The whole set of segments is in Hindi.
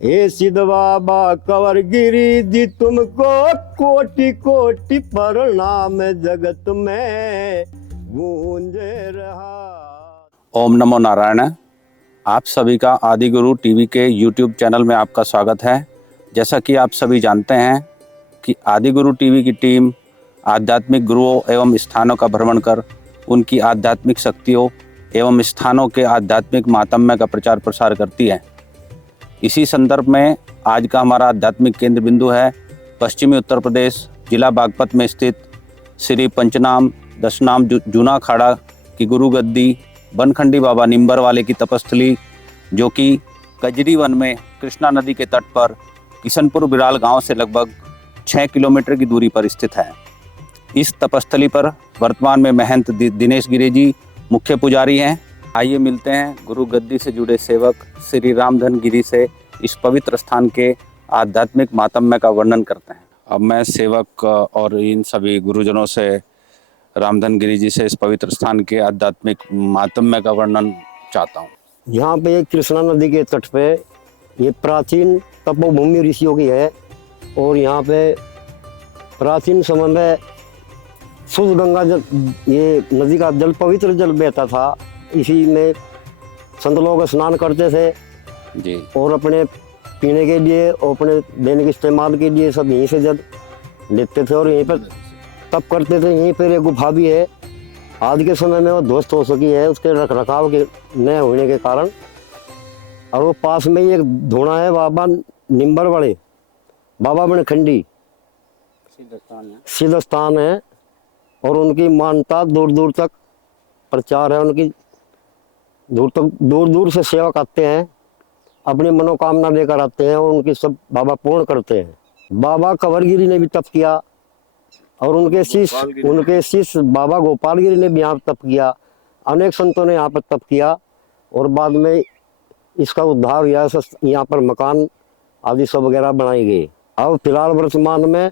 हे सिद्ध बाबा कंवर गिरी जी तुमको कोटि कोटि प्रणाम जगत में गूंज रहा। ओम नमो नारायण। आप सभी का आदि गुरु टीवी के यूट्यूब चैनल में आपका स्वागत है। जैसा कि आप सभी जानते हैं कि आदि गुरु टीवी की टीम आध्यात्मिक गुरुओं एवं स्थानों का भ्रमण कर उनकी आध्यात्मिक शक्तियों एवं स्थानों के आध्यात्मिक माहात्म्य का प्रचार प्रसार करती है। इसी संदर्भ में आज का हमारा आध्यात्मिक केंद्र बिंदु है पश्चिमी उत्तर प्रदेश जिला बागपत में स्थित श्री पंचनाम दशनाम जूना अखाड़ा की गुरु गद्दी बनखंडी बाबा निम्बर वाले की तपस्थली, जो कि कजरी वन में कृष्णा नदी के तट पर किशनपुर बिराल गांव से लगभग 6 किलोमीटर की दूरी पर स्थित है। इस तपस्थली पर वर्तमान में महंत दिनेश गिरी जी मुख्य पुजारी हैं। आइए मिलते हैं गुरु गद्दी से जुड़े सेवक श्री रामधन गिरी से इस पवित्र स्थान के आध्यात्मिक माहात्म्य का वर्णन करते हैं। अब मैं सेवक और इन सभी गुरुजनों से रामधन गिरी जी से इस पवित्र स्थान के आध्यात्मिक माहात्म्य का वर्णन चाहता हूँ। यहाँ पे कृष्णा नदी के तट पे ये प्राचीन तपोभूमि ऋषियों की है और यहाँ पे प्राचीन समय में शुद्ध गंगा जल, ये नदी का जल पवित्र जल बहता था। इसी में संत लोग स्नान करते थे जी। और अपने पीने के लिए और अपने दैनिक इस्तेमाल के लिए सब यहीं से जल लेते थे और यहीं पर तप करते थे। यहीं पर एक गुफा भी है, आज के समय में वो ध्वस्त हो सकी है उसके रख रखाव के न होने के कारण। और वो पास में ही एक धोना है बाबा निम्बर वाले बाबा बनखंडी सिद्ध स्थान है और उनकी मान्यता दूर दूर तक प्रचार है। उनकी दूर दूर से सेवक आते हैं, अपनी मनोकामना लेकर आते हैं और उनकी सब बाबा पूर्ण करते हैं। बाबा कंवरगिरी ने भी तप किया और उनके शिष्य बाबा गोपालगिरी ने भी यहाँ तप किया। अनेक संतों ने यहाँ पर तप किया और बाद में इसका उद्धार हुआ। यहाँ पर मकान आदि सब वगैरह बनाए गए। अब फिलहाल वर्तमान में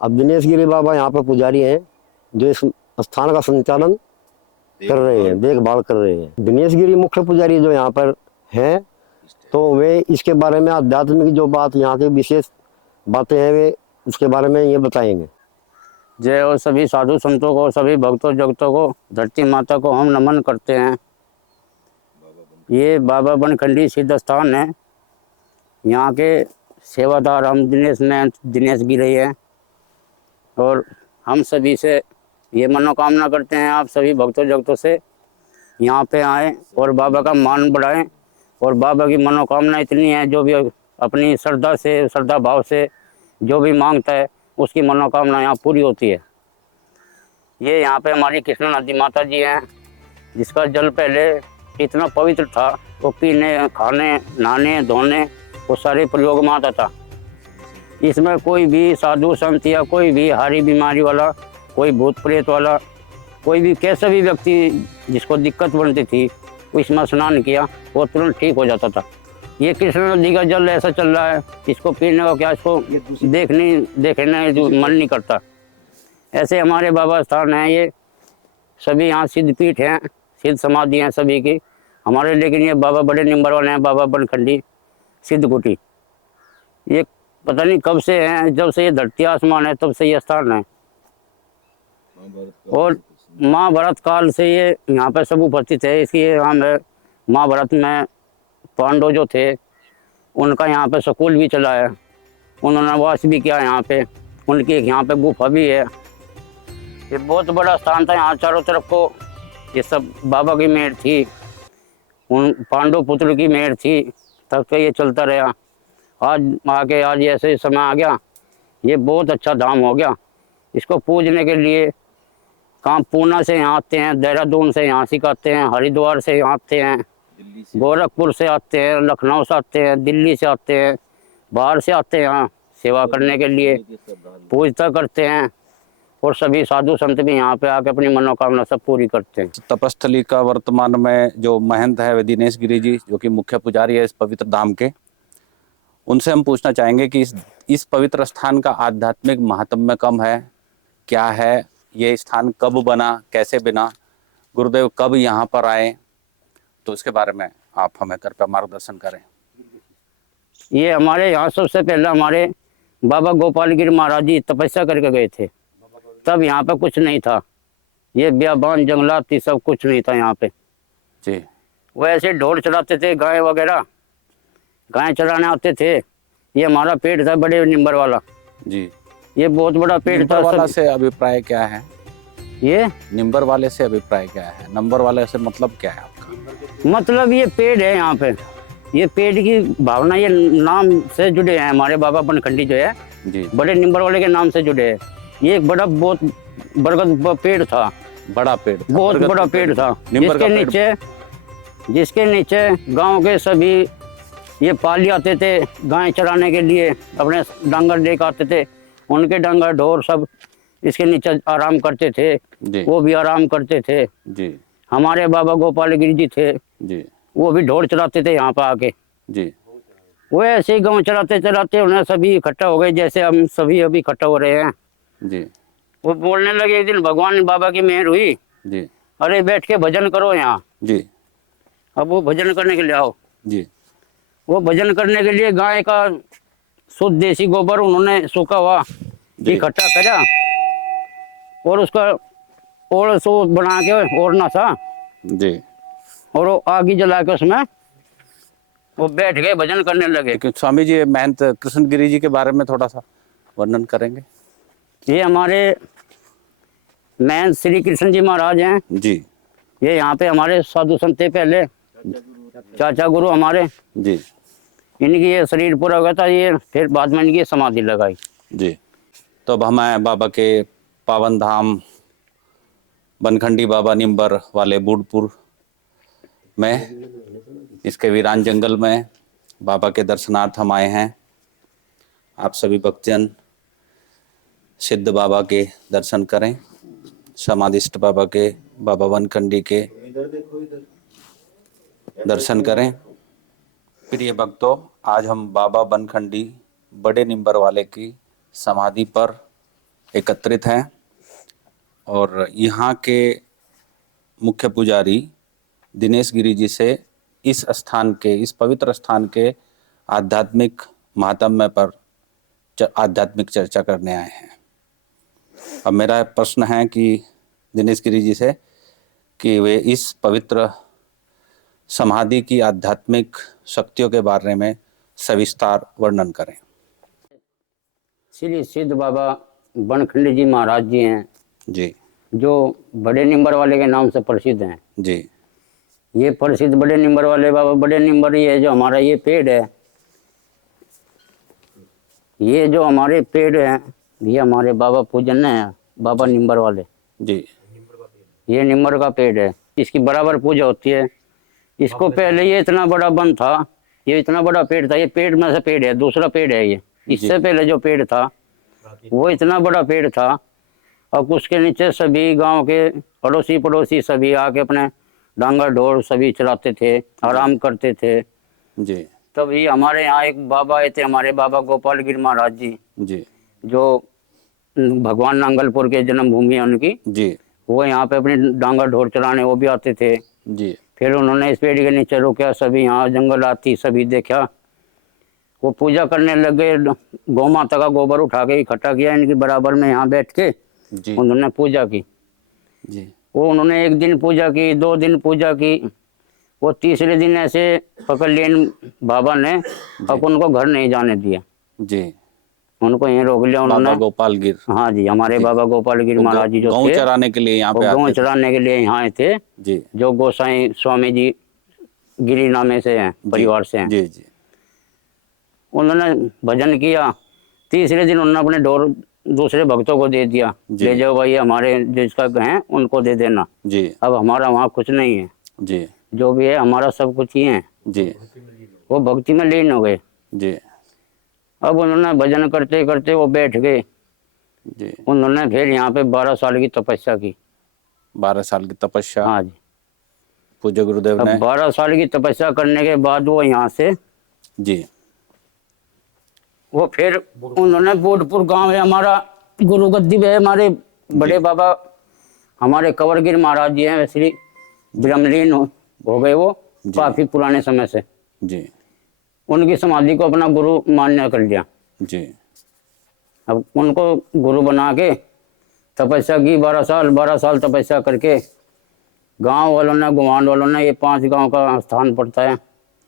अब दिनेश गिरी बाबा यहाँ पर पुजारी हैं जो इस स्थान का संचालन कर रहे हैं, देखभाल कर रहे हैं। दिनेश गिरी मुख्य पुजारी जो यहाँ पर हैं, तो वे इसके बारे में आध्यात्मिक जो बात यहाँ की विशेष बातें हैं वे उसके बारे में ये बताएंगे। जय और सभी साधु संतों को, सभी भक्तों जगतों को, धरती माता को हम नमन करते हैं। ये बाबा बनखंडी सिद्ध स्थान है। यहाँ के सेवादार हम दिनेश गिरी हैं और हम सभी से ये मनोकामना करते हैं आप सभी भक्तों जगतों से यहाँ पे आएँ और बाबा का मान बढ़ाएं। और बाबा की मनोकामना इतनी है, जो भी अपनी श्रद्धा भाव से जो भी मांगता है उसकी मनोकामना यहाँ पूरी होती है। ये यहाँ पे हमारी कृष्णा नदी माता जी हैं, जिसका जल पहले इतना पवित्र था, वो पीने, खाने, नहाने, धोने वो सारे प्रयोग में आता था। इसमें कोई भी साधु संत या कोई भी हारी बीमारी वाला, कोई भूत प्रेत वाला, कोई भी कैसा भी व्यक्ति जिसको दिक्कत बनती थी वो इसमें स्नान किया वो तुरंत ठीक हो जाता था। ये कृष्णा नदी का जल ऐसा चल रहा है, इसको पीने का क्या, इसको देखने जो मन नहीं करता। ऐसे हमारे बाबा स्थान हैं, ये सभी यहाँ सिद्ध पीठ हैं, सिद्ध समाधि हैं सभी की हमारे। लेकिन ये बाबा बड़े नंबर वाले हैं, बाबा बनखंडी सिद्ध कुटी। ये पता नहीं कब से हैं, जब से ये धरती आसमान है तब से ये स्थान है। और महाभारत काल से ये यहाँ पे सब उपस्थित है। इसलिए यहाँ में महाभारत में पांडव जो थे उनका यहाँ पे स्कूल भी चला है, उन्होंने वास भी किया यहाँ पे। उनकी यहाँ पे गुफा भी है। ये बहुत बड़ा स्थान था। यहाँ चारों तरफ को ये सब बाबा की मेहर थी, उन पांडव पुत्र की मेहर थी, तब तो ये चलता रहा। आज ऐसे समय आ गया, ये बहुत अच्छा धाम हो गया। इसको पूजने के लिए कहाँ पूना से यहाँ आते हैं, देहरादून से यहाँ सिखाते हैं, हरिद्वार से यहाँ आते हैं, गोरखपुर से आते हैं, लखनऊ से आते हैं, दिल्ली से आते हैं, बाहर से आते हैं यहाँ सेवा करने के लिए, पूजता करते हैं। और सभी साधु संत भी यहाँ पे आके अपनी मनोकामना सब पूरी करते हैं। तपस्थली का वर्तमान में जो महंत है दिनेश गिरी जी, जो कि मुख्य पुजारी है इस पवित्र धाम के, उनसे हम पूछना चाहेंगे कि इस पवित्र स्थान का आध्यात्मिक महात्म्य कम है, क्या है, ये स्थान कब बना, कैसे बना, गुरुदेव कब यहाँ पर आए, तो इसके बारे में आप हमें कृपया मार्गदर्शन करें। ये हमारे यहाँ सबसे पहले हमारे बाबा गोपाल गिर महाराज जी तपस्या करके गए थे, तब यहाँ पे कुछ नहीं था, ये बियाबान जंगलात थी, सब कुछ नहीं था यहाँ पे। जी वो ऐसे ढोल चलाते थे, गाय वगैरह गाय चराने आते थे। ये हमारा पेड़ था बड़े निम्बर वाला, जी। ये बहुत बड़ा पेड़ निम्बर था। वाला से अभिप्राय क्या है? ये निम्बर वाले से अभिप्राय क्या है? नंबर वाले से मतलब क्या है आपका? मतलब ये पेड़ है यहाँ पे, ये पेड़ की भावना, ये नाम से जुड़े हैं हमारे बाबा बनखंडी जो है, जी बड़े निम्बर वाले के नाम से जुड़े हैं। ये एक बड़ा बहुत बरगद पेड़ था, बड़ा पेड़, बहुत बरगद बड़ा का पेड़ था, निम्बर का पेड़। जिसके नीचे गांव के सभी ये पाली आते थे गाय चराने के लिए, अपने डांगर लेकर आते थे, उनके डांगर ढोर सब इसके नीचे आराम करते थे, जी वो भी आराम करते थे। जी हमारे बाबा गोपाल गिरी जी थे, जी वो भी ढोर चलाते थे यहाँ पर आके। जी वो ऐसे ही गाँव चलाते चलाते उन्हें सभी इकट्ठा हो गए, जैसे हम सभी अभी इकट्ठा हो रहे हैं। जी वो बोलने लगे, एक दिन भगवान बाबा की मेहर हुई, जी अरे बैठ के भजन करो यहाँ। जी अब वो भजन करने के लिए आओ। जी वो भजन करने के लिए गाय का शुद्ध देसी गोबर उन्होंने सूखा हुआ जी। इकट्ठा करा और उसका ओड़ सो बना के ओढ़ना था, जी। और वो आग जला के उसमें वो बैठ गए, भजन करने लगे। लेकिन स्वामी जी, महंत कृष्ण गिरी जी के बारे में थोड़ा सा वर्णन करेंगे? ये हमारे महंत श्री कृष्ण जी महाराज हैं। जी ये यहाँ पे हमारे साधु संत थे पहले, चाचा गुरु हमारे। जी इनकी ये शरीर पूरा हो गया था, ये फिर बाद में इनकी समाधि लगाई। जी। तो अब हमें बाबा के पावन धाम बनखंडी बाबा निम्बर वाले बूढ़पुर में, इसके वीरान जंगल में बाबा के दर्शनार्थ हम आए हैं। आप सभी भक्तजन सिद्ध बाबा के दर्शन करें, समाधिष्ट बाबा के, बाबा बनखंडी के दर्शन करें। प्रिय भक्तों, आज हम बाबा बनखंडी बड़े निम्बर वाले की समाधि पर एकत्रित हैं और यहाँ के मुख्य पुजारी दिनेश गिरी जी से इस स्थान के, इस पवित्र स्थान के आध्यात्मिक महात्म्य पर आध्यात्मिक चर्चा करने आए हैं। अब मेरा प्रश्न है कि दिनेश गिरी जी से कि वे इस पवित्र समाधि की आध्यात्मिक शक्तियों के बारे में सविस्तार वर्णन करें। श्री सिद्ध बाबा बनखंडी जी महाराज जी हैं, जी जो बड़े निम्बर वाले के नाम से प्रसिद्ध हैं। जी ये प्रसिद्ध बड़े निम्बर वाले बाबा बड़े निम्बर, ये जो हमारा ये पेड़ है, ये जो हमारे पेड़ है, ये हमारे बाबा पूजन है, बाबा निम्बर वाले जी। ये निम्बर का पेड़ है, इसकी बराबर पूजा होती है। इसको पहले ये इतना बड़ा वन था, ये इतना बड़ा पेड़ था, ये पेड़ में से पेड़ है, दूसरा पेड़ है ये। इससे पहले जो पेड़ था वो इतना बड़ा पेड़ था। अब उसके नीचे सभी गांव के अड़ोसी पड़ोसी सभी आके अपने डांगर ढोर सभी चलाते थे, आराम करते थे। जी तभी हमारे यहाँ एक बाबा आए थे, हमारे बाबा गोपाल गिर महाराज जी, जी जो भगवान नांगलपुर के जन्मभूमि है उनकी। जी वो यहाँ पे अपने डांगर ढोर चलाने वो भी आते थे। जी। फिर उन्होंने इस पेड़ के नीचे रुका, सभी यहाँ जंगल आती सभी देखा, वो पूजा करने लगे। गौ माता का गोबर उठा के इकट्ठा किया इनकी बराबर में, यहाँ बैठ के जी उन्होंने पूजा की। जी वो उन्होंने एक दिन पूजा की, 2 दिन पूजा की, वो तीसरे दिन ऐसे पकड़ लिए इन बाबा ने, अब उनको घर नहीं जाने दिया। जी। उनको यहीं रोक लिया बाबा उन्होंने। गोपाल गिर। हाँ जी, हमारे बाबा गोपाल गिर महाराज जी जो गौ थे, चराने के लिए यहाँ पे गौ आते थे। चराने के लिए यहाँ आए थे, जी जो गोसाई स्वामी जी गिरी नामे से हैं, परिवार से हैं। जी जी उन्होंने भजन किया। तीसरे दिन उन्होंने अपने ढोर दूसरे भक्तों को दे दिया, जी। ले जाओ भाई, हमारे जिसका हैं उनको दे देना, जी अब हमारा वहाँ कुछ नहीं है, जी जो भी है हमारा सब कुछ ही है। जी वो भक्ति में लीन हो गए। जी अब उन्होंने भजन करते करते वो बैठ गए। जी। उन्होंने फिर यहाँ पे 12 साल की तपस्या की। 12 साल की तपस्या हाँ जी। पूज्य गुरुदेव अब ने। 12 साल की तपस्या करने के बाद वो यहाँ से जी वो फिर उन्होंने बूढ़पुर गांव है हमारा, गुरु गद्दी है हमारे बड़े बाबा हमारे कंवरगिर महाराज जी हैं, श्री ब्रह्मलीन हो गए वो काफी पुराने समय से। जी उनकी समाधि को अपना गुरु मान्य कर लिया। जी। अब उनको गुरु बना के तपस्या की 12 साल तपस्या करके गांव वालों ने, गुवांड वालों ने, ये 5 गांव का स्थान पड़ता है।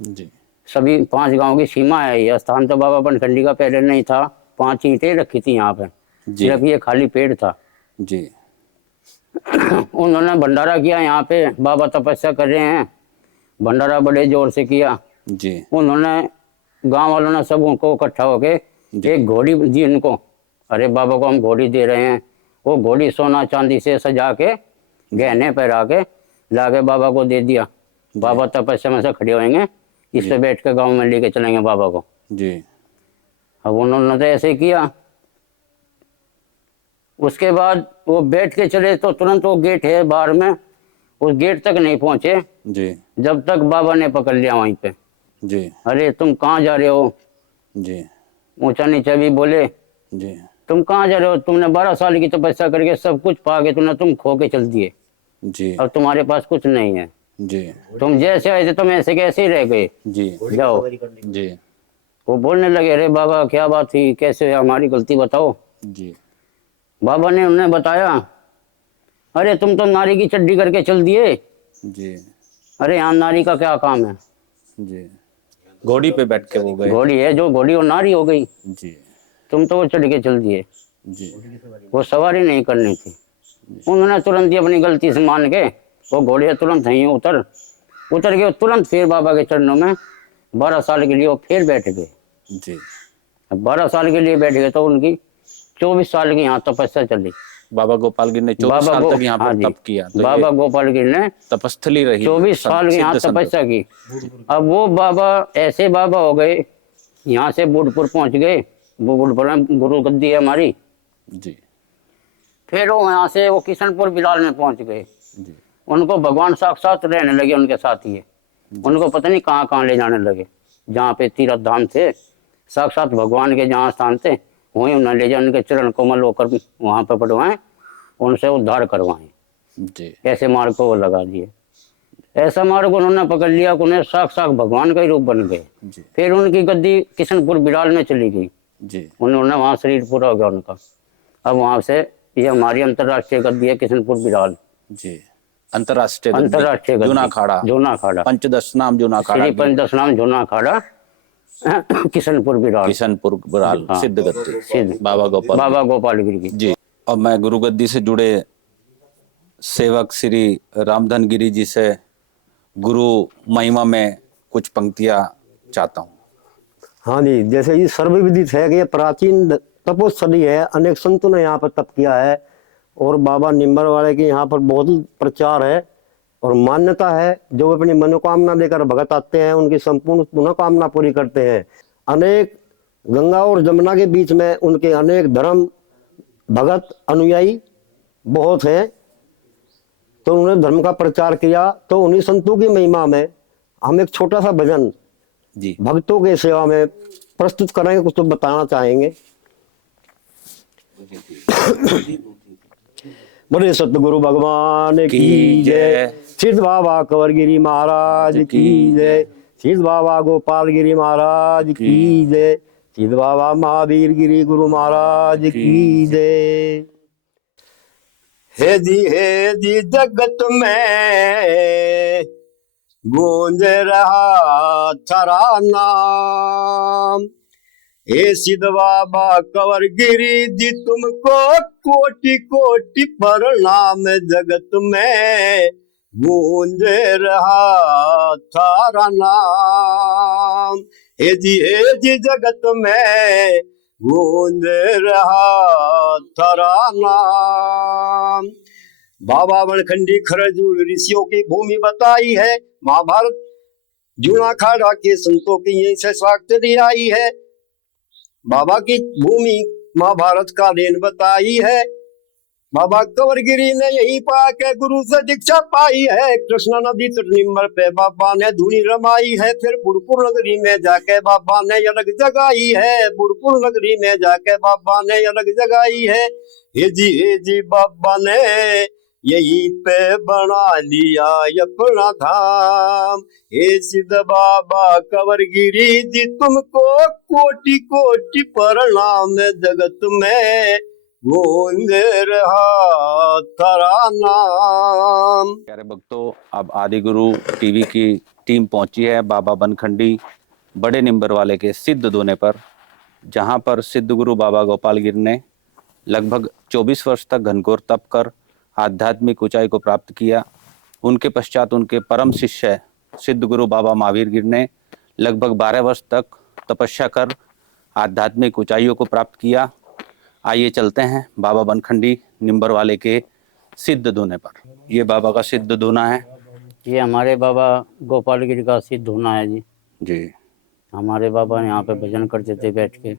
जी। सभी 5 गांव की सीमा है। ये स्थान तो बाबा बनखंडी का पहले नहीं था। 5 ईंटें रखी थी यहाँ पे, जी। सिर्फ ये खाली पेड़ था। जी। उन्होंने भंडारा किया यहाँ पे, बाबा तपस्या कर रहे हैं, भंडारा बड़े जोर से किया। जी। उन्होंने, गांव वालों ने सब उनको इकट्ठा होके एक घोड़ी दी उनको। अरे बाबा को हम घोड़ी दे रहे हैं। वो घोड़ी सोना चांदी से सजा के, गहने पहरा के लाके बाबा को दे दिया। बाबा तपस्या में से खड़े होंगे, इस पे बैठ के गाँव में लेके चलेंगे बाबा को। जी। अब उन्होंने तो ऐसे किया। उसके बाद वो बैठ के चले तो तुरंत वो गेट है बाहर में, उस गेट तक नहीं पहुंचे जी। जब तक बाबा ने पकड़ लिया वहीं पे। जी। अरे तुम कहाँ जा रहे हो? जी। ऊंचा नीचा भी बोले, जी। तुम कहाँ जा रहे हो? तुमने 12 साल की तपस्या करके सब कुछ पा के तुम खो के चल दिए। जी। अब तुम्हारे पास कुछ नहीं है। जी। तुम जैसे आए थे तुम ऐसे कैसे ही रह गए, जी। जाओ। जी। वो बोलने लगे, अरे बाबा क्या बात थी, कैसे हुआ, हमारी गलती बताओ। जी। बाबा ने उन्हें बताया, अरे तुम तो नारी की चड्डी करके चल दिए। जी। अरे यहाँ नारी का क्या काम है? जी। घोड़ी पे बैठ के वो गए। घोड़ी है जो घोड़ी, वो नारी हो गई। जी। तुम तो वो चढ़ के चल दिए, जी। वो सवारी नहीं करनी थी। उन्होंने तुरंत ही अपनी गलती से मान के वो घोड़े से तुरंत यहीं उतर के तुरंत फिर बाबा के चरणों में 12 साल के लिए वो फिर बैठ गए। जी। 12 साल के लिए बैठ गए तो उनकी 24 साल की यहाँ तपस्या चली। बाबा गोपाल गिर ने 24 साल तक यहाँ हाँ पर जी, तप किया। तो बाबा गोपाल गिर ने तपस्थली रही, 24 साल की यहाँ सिद्ध संत। तपस्या की। अब वो बाबा ऐसे बाबा हो गए, यहाँ से बूढ़पुर पहुंच गए। वो बूढ़पुर में गुरु गद्दी है हमारी। जी। फिर वो यहाँ से वो किशनपुर बिलाल में पहुंच गए। जी। उनको भगवान साक्षात रहने लगे उनके साथ ही। उनको पता नहीं कहाँ कहाँ ले जाने लगे। जहाँ पे तीर्थ धाम थे, साक्षात भगवान के जहाँ स्थान थे, वहीं उन्हें ले जाए, उनके चरण कोमल होकर वहाँ पर पड़वाएं, उनसे उद्धार करवाएं। जी। ऐसे मार्ग को वो लगा दिए। ऐसा मार्ग उन्होंने पकड़ लिया कि उन्हें साक्षात भगवान का ही रूप बन गए। जी। फिर उनकी गद्दी किशनपुर बिलाल में चली गई। जी। उन्होंने वहाँ शरीर पूरा हो गया उनका। अब वहाँ से ये हमारी अंतर्राष्ट्रीय गद्दी है किशनपुर बिलाल। जी। अंतर्राष्ट्रीय गद्दी जूना खाड़ा, जूना खाड़ा, पंचदश नाम जूना खाड़ा, श्री पंचदश नाम जूना खाड़ा, किशनपुर बिलाल, किशनपुर बिलाल, हाँ। सिद्ध गद्दी, सिद्ध बाबा गोपाल। बाबा गोपाल गिर की। जी। और मैं गुरु गद्दी से जुड़े सेवक श्री रामधन गिरी जी से गुरु महिमा में कुछ पंक्तियां चाहता हूँ। हाँ जी, जैसे ये सर्वविदित है कि ये प्राचीन तपोस्थली है, अनेक संतों ने यहाँ पर तप किया है और बाबा निम्बर वाले की यहाँ पर बहुत प्रचार है और मान्यता है। जो अपनी मनोकामना लेकर भगत आते हैं उनकी संपूर्ण मनोकामना पूरी करते हैं। अनेक गंगा और जमुना के बीच में उनके अनेक धर्म भगत अनुयायी बहुत हैं, तो उन्होंने धर्म का प्रचार किया। तो उन्हीं संतों की महिमा में हम एक छोटा सा भजन जी। भक्तों के सेवा में प्रस्तुत करेंगे, कुछ तो बताना चाहेंगे। बोले सतगुरु भगवान की जय, सिद्ध बाबा कंवरगिरी महाराज की जय, सिद्ध बाबा गोपाल गिरी महाराज की जय, सिद्ध बाबा महावीर गिरी गुरु महाराज की जय। हे जी जगत में गूंज रहा थारा नाम, हे सिद्ध बाबा कंवर गिरी जी तुमको कोटि कोटि प्रणाम, जगत में गूंज रहा थारा नाम। हे जी जगत में गूंज रहा थारा नाम। बाबा बनखंडी खरजूल ऋषियों की भूमि बताई है, महाभारत जूना खाड़ा के संतों की यहीं से स्वागत आई है। बाबा की भूमि महाभारत का देन बताई है। बाबा कंवरगिरी ने यहीं पाके गुरु से दीक्षा पाई है। कृष्णा नदी तटनिम्बर पे बाबा ने धुनी रमाई है। फिर बुढ़पुर नगरी में जाके बाबा ने अलग जगाई है। बुढ़पुर नगरी में जाके बाबा ने अलग जगाई है। हे जी बाबा ने यहीं पे बना लिया अपना धाम। हे सिद्ध बाबा कंवरगिरी जी तुमको कोटि कोटि प्रणाम, जगत में गूंज रहा थारा नाम। प्यारे भक्तों, अब आदि गुरु टीवी की टीम पहुंची है बाबा बनखंडी बड़े निंबर वाले के सिद्ध दोने पर, जहां पर सिद्ध गुरु बाबा गोपाल गिर ने लगभग 24 वर्ष तक घनघोर तप कर आध्यात्मिक ऊंचाई को प्राप्त किया। उनके पश्चात उनके परम शिष्य सिद्ध गुरु बाबा महावीर गिर ने लगभग 12 वर्ष तक तपस्या कर आध्यात्मिक ऊंचाइयों को प्राप्त किया। आइए चलते हैं बाबा बनखंडी निंबर वाले के सिद्ध दोने पर। ये बाबा का सिद्ध दोना है ये हमारे बाबा गोपालगिरी का सिद्ध होना है जी। जी। हमारे बाबा यहाँ पे भजन करते थे बैठ के।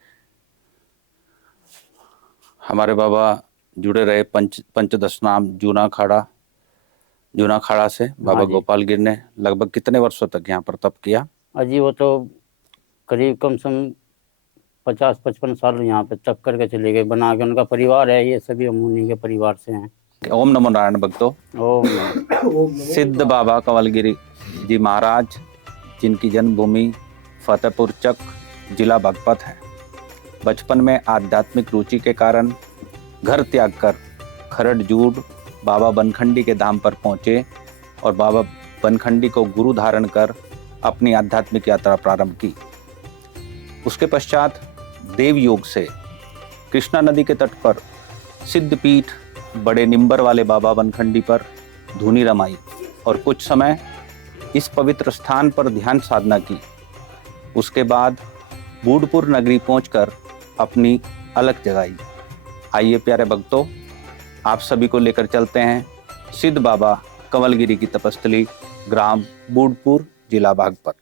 हमारे बाबा जुड़े रहे पंचदश नाम जूना खाड़ा से। बाबा हाँ जी। गोपाल गिर ने लगभग कितने वर्षों तक यहाँ पर तप किया? अजी वो तो करीब कम से कम 50-55 साल यहाँ पे तप करके चले गए, बना के। उनका परिवार है, ये सभी हम उन्हीं के परिवार से हैं। ओम नमो नारायण भक्तों। ओम सिद्ध बाबा कंवलगिरी जी महाराज, जिनकी जन्मभूमि फतेहपुर चक जिला बागपत है, बचपन में आध्यात्मिक रुचि के कारण घर त्याग कर खरड़ जूड़ बाबा बनखंडी के धाम पर पहुंचे और बाबा बनखंडी को गुरु धारण कर अपनी आध्यात्मिक यात्रा प्रारंभ की। उसके पश्चात देव योग से कृष्णा नदी के तट पर सिद्धपीठ बड़े निंबर वाले बाबा बनखंडी पर धूनी रमाई और कुछ समय इस पवित्र स्थान पर ध्यान साधना की। उसके बाद बूढ़पुर नगरी पहुंचकर अपनी अलख जगाई। आइए प्यारे भक्तों, आप सभी को लेकर चलते हैं सिद्ध बाबा कंवलगिरी की तपस्थली ग्राम बूढ़पुर जिला बागपत।